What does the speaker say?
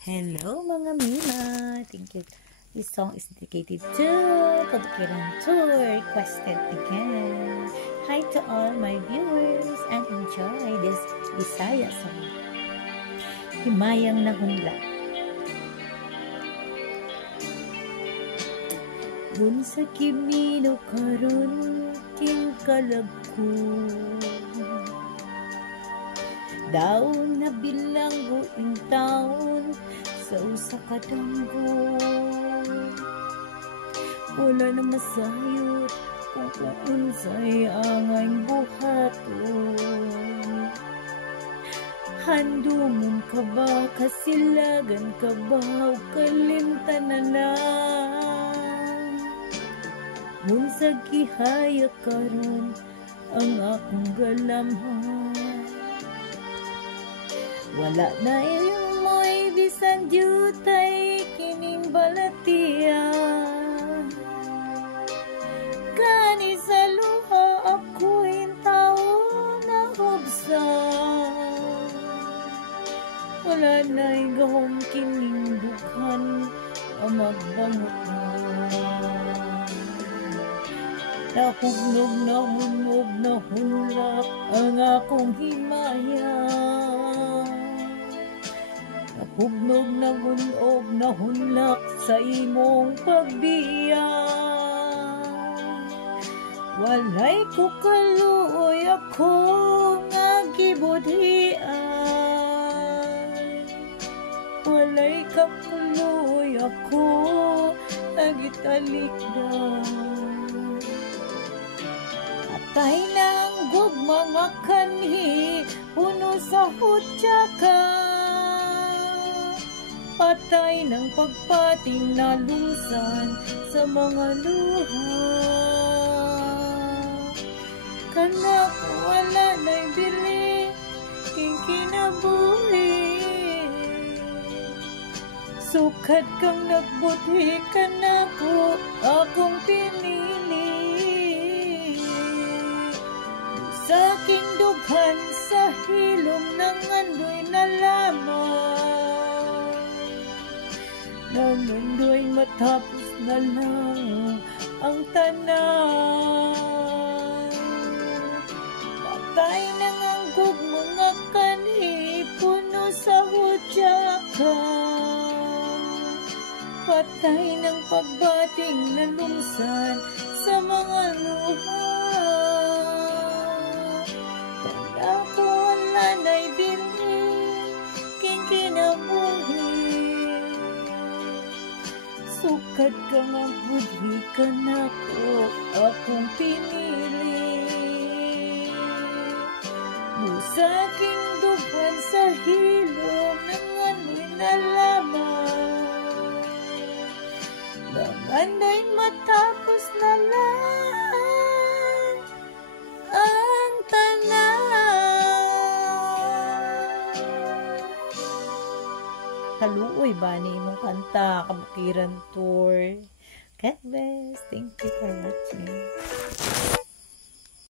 Hello mga Mima! Thank you. This song is dedicated to Kabukiran Tour, requested again. Hi to all my viewers and enjoy this Bisaya song. Himayang Nahunla. Bunsa kimino karon king kalagko, daon na bilanggo in taon sa usa ka danggo. Wala na masayot kung uunsay angay buhaton. Handumon ka ba, kasilagan ka ba, o kalimtan na lang. Bunsa gihaya karon ang akong galamhan. Wala na ilmoy bisan jutay kining balatiya. Kani sa luha ako'y taon na hubsan. Wala na igahom kining dukhan ang magbangutan. Nahugnog na hunog na hulak ang akong himaya. Hugnog na gunog na hunlak sa imong pagbiya. Walay ko kaluoy ako nga gibudhian. Walay ka kaluoy ako nga gitalikdan. Atay na ang gugma nga kanhi puno sa hutsaka. Patay ng pagpating na lungsan sa mga luha. Kanak wala na'y bili king kinabuhi. Sukat kang nagbuti kanako akong pinili. Sa aking dughan sa hilom ng andoy na lamang. Nangandoy matapos na lang ang tanan. Patay ng anggog mga kanhi puno sa hudyaka. Patay ng pagbating na lungsan sa mga luha. Tanda ko wala na'y bili king kinabuhi. Sukat ka nga budhi ka na ko akong pinili. Musaking dughan sa hilom ng ano'y nalaman. Namanday matapos na lang ang tanan. Kaluoy ba ni imong kanta, Kabukiran Tour? God bless. Thank you for watching.